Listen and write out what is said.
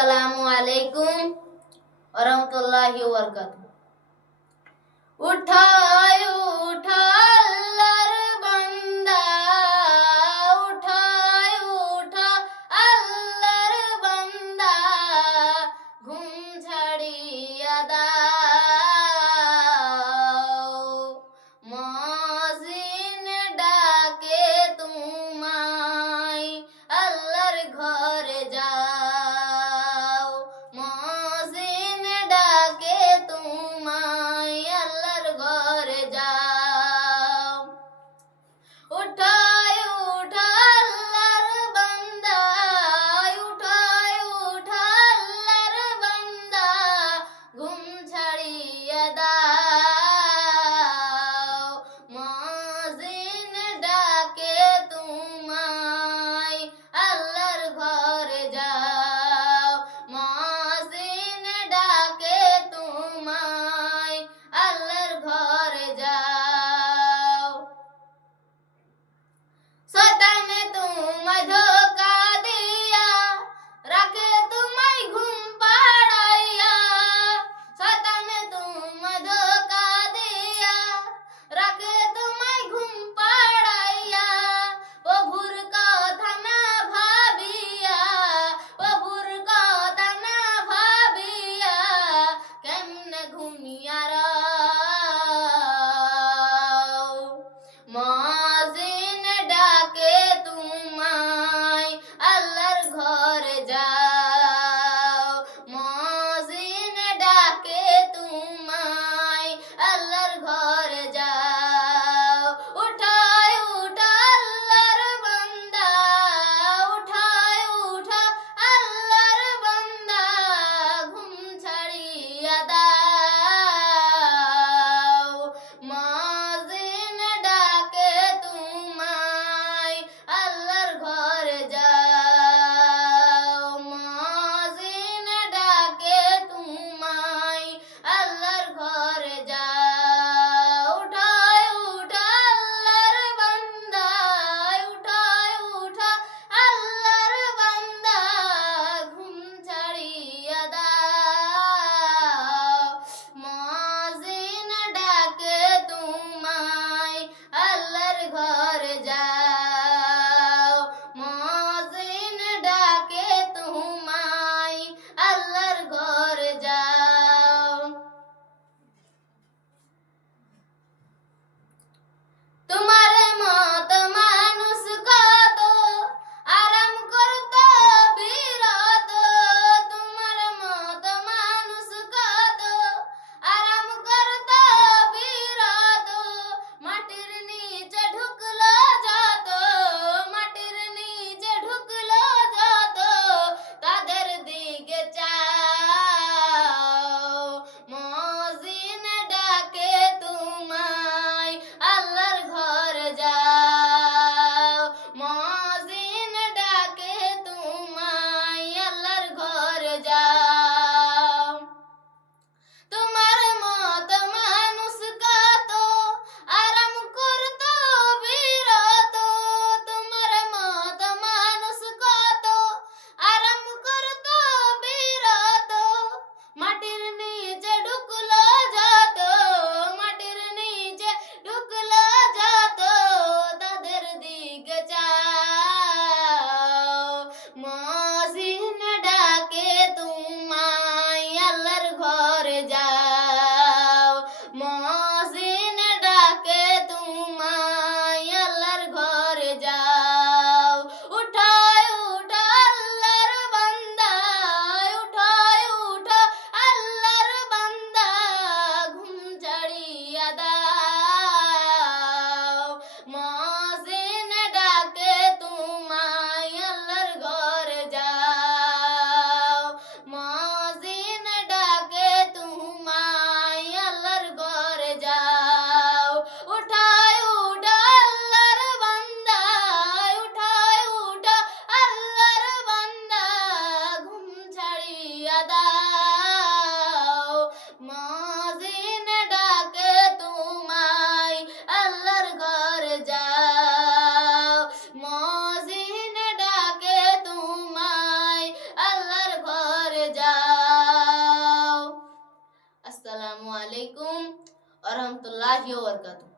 असलकुम वरहमल वर्क उठायो उठा वरहमतुल्लाहि वबरकatuh